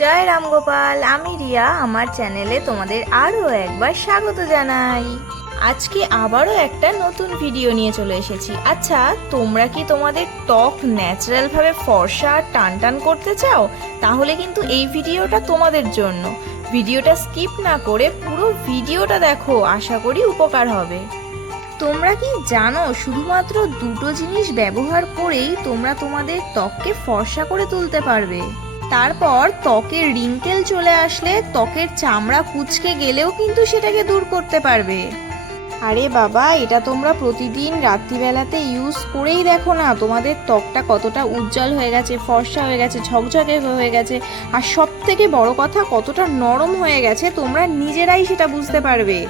জয় রামগোপাল আমি রিয়া, আমার চ্যানেলে তোমাদের আরও একবার স্বাগত জানাই। আজকে আবারও একটা নতুন ভিডিও নিয়ে চলে এসেছি। আচ্ছা তোমরা কি তোমাদের ত্বক ন্যাচারালভাবে ফর্সা আর টান টান করতে চাও? তাহলে কিন্তু এই ভিডিওটা তোমাদের জন্য। ভিডিওটা স্কিপ না করে পুরো ভিডিওটা দেখো, আশা করি উপকার হবে। তোমরা কি জানো, শুধুমাত্র দুটো জিনিস ব্যবহার করেই তোমরা তোমাদের ত্বককে ফর্সা করে তুলতে পারবে? তারপর ত্বকের রিঙ্কেল চলে আসলে ত্বকের চামড়া কুচকে গেলেও কিন্তু সেটাকে দূর করতে পারবে। আরে বাবা, এটা তোমরা প্রতিদিন রাত্রিবেলাতে ইউজ করেই দেখো না। তোমাদের ত্বকটা কতটা উজ্জ্বল হয়ে গেছে, ফর্সা হয়ে গেছে, ঝকঝকে হয়ে গেছে। আর সব থেকে বড় কথা, কতটা নরম হয়ে গেছে, তোমরা নিজেরাই সেটা বুঝতে পারবে।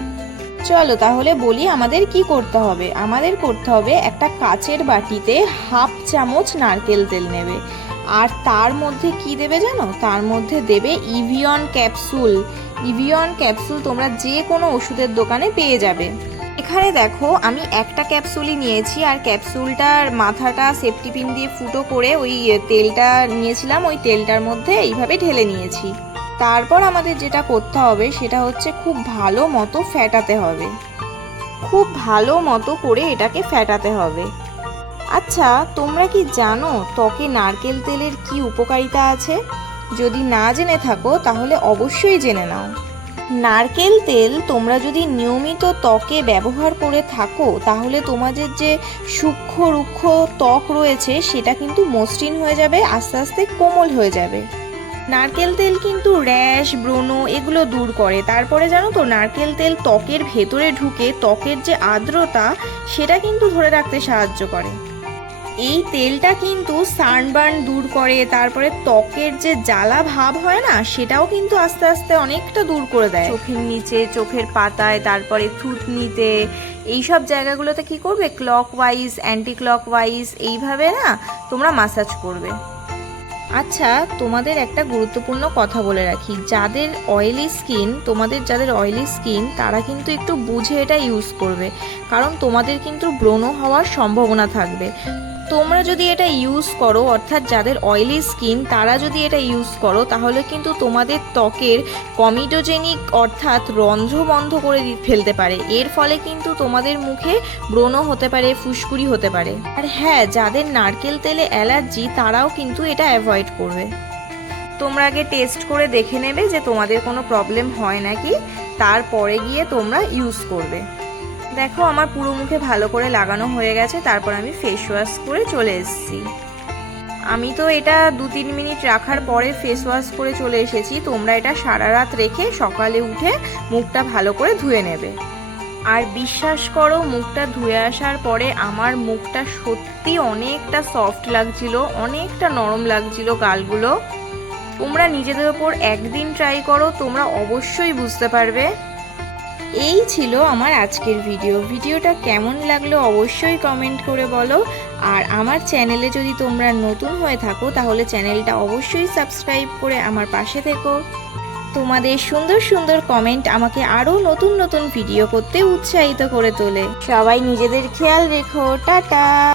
চলো তাহলে বলি আমাদের কি করতে হবে। আমাদের করতে হবে একটা কাচের বাটিতে হাফ চামচ নারকেল তেল নেবে। আর তার মধ্যে কি দেবে জানো? তার মধ্যে দেবে ইভিয়ন ক্যাপসুল ইভিয়ন ক্যাপসুল তোমরা যে কোনো ওষুধের দোকানে পেয়ে যাবে। এখানে দেখো, আমি একটা ক্যাপসুলই নিয়েছি আর ক্যাপসুলটার মাথাটা সেফটি পিন দিয়ে ফুটো করে ওই তেলটা নিয়েছিলাম, ওই তেলটার মধ্যে এইভাবে ঢেলে নিয়েছি। তারপর আমাদের যেটা করতে হবে, সেটা হচ্ছে খুব ভালো মতো ফ্যাটাতে হবে। খুব ভালো মতো করে এটাকে ফ্যাটাতে হবে। আচ্ছা তোমরা কি জানো ত্বকে নারকেল তেলের কি উপকারিতা আছে? যদি না জেনে থাকো, তাহলে অবশ্যই জেনে নাও। নারকেল তেল তোমরা যদি নিয়মিত ত্বকে ব্যবহার করে থাকো, তাহলে তোমাদের যে সূক্ষ্ম রুক্ষ ত্বক রয়েছে, সেটা কিন্তু মসৃণ হয়ে যাবে, আস্তে আস্তে কোমল হয়ে যাবে। নারকেল তেল কিন্তু র্যাশ, ব্রণ এগুলো দূর করে। তারপরে জানো তো, নারকেল তেল ত্বকের ভেতরে ঢুকে ত্বকের যে আর্দ্রতা, সেটা কিন্তু ধরে রাখতে সাহায্য করে। এই তেলটা কিন্তু সানবার্ন দূর করে তারপরে ত্বকের যে জ্বালা ভাব হয় না সেটাও কিন্তু আস্তে আস্তে অনেকটা দূর করে দেয়। চোখের নিচে চোখের পাতায় তারপরে থুতনিতে এইসব জায়গাগুলোতে কি করবে? Clockwise anti clock wise এইভাবে না তোমরা মাসাজ করবে। আচ্ছা তোমাদের একটা গুরুত্বপূর্ণ কথা বলে রাখি। যাদের অয়েলি স্কিন তোমাদের যাদের অয়েলি স্কিন তারা কিন্তু একটু বুঝে এটা ইউজ করবে। কারণ তোমাদের কিন্তু ব্রণ হওয়ার সম্ভাবনা থাকবে। তোমরা যদি এটা ইউজ করো, অর্থাৎ যাদের অয়েলি স্কিন তারা যদি এটা ইউজ করো, তাহলে কিন্তু তোমাদের ত্বকের কমিডোজেনিক অর্থাৎ রন্ধ্র বন্ধ করে ফেলতে পারে। এর ফলে কিন্তু তোমাদের মুখে ব্রণ হতে পারে, ফুসকুড়ি হতে পারে। আর হ্যাঁ যাদের নারকেল তেলে অ্যালার্জি, তারাও কিন্তু এটা অ্যাভয়েড করবে। তোমরা আগে টেস্ট করে দেখে নেবে যে তোমাদের কোনো প্রবলেম হয় নাকি, তারপরে গিয়ে তোমরা ইউজ করবে। দেখো, আমার পুরো মুখে ভালো করে লাগানো হয়ে গেছে, তারপর আমি ফেস ওয়াশ করে চলে এসেছি। আমি তো এটা দু তিন মিনিট রাখার পরে ফেস ওয়াশ করে চলে এসেছি, তোমরা এটা সারা রাত রেখে সকালে উঠে মুখটা ভালো করে ধুয়ে নেবে। আর বিশ্বাস করো, মুখটা ধুয়ে আসার পরে আমার মুখটা সত্যি অনেকটা সফট লাগছিল, অনেকটা নরম লাগছিল গালগুলো। তোমরা নিজেদের ওপর একদিন ট্রাই করো, তোমরা অবশ্যই বুঝতে পারবে। এই ছিল আমার আজকের ভিডিও ভিডিওটা কেমন লাগল অবশ্যই কমেন্ট করে বলো। আর আমার চ্যানেলে যদি তোমরা নতুন হয়ে থাকো, তাহলে চ্যানেলটা অবশ্যই সাবস্ক্রাইব করে আমার পাশে থেকো। তোমাদের সুন্দর সুন্দর কমেন্ট আমাকে আরও নতুন নতুন ভিডিও করতে উৎসাহিত করে তোলে। সবাই নিজেদের খেয়াল রেখো। টাটা!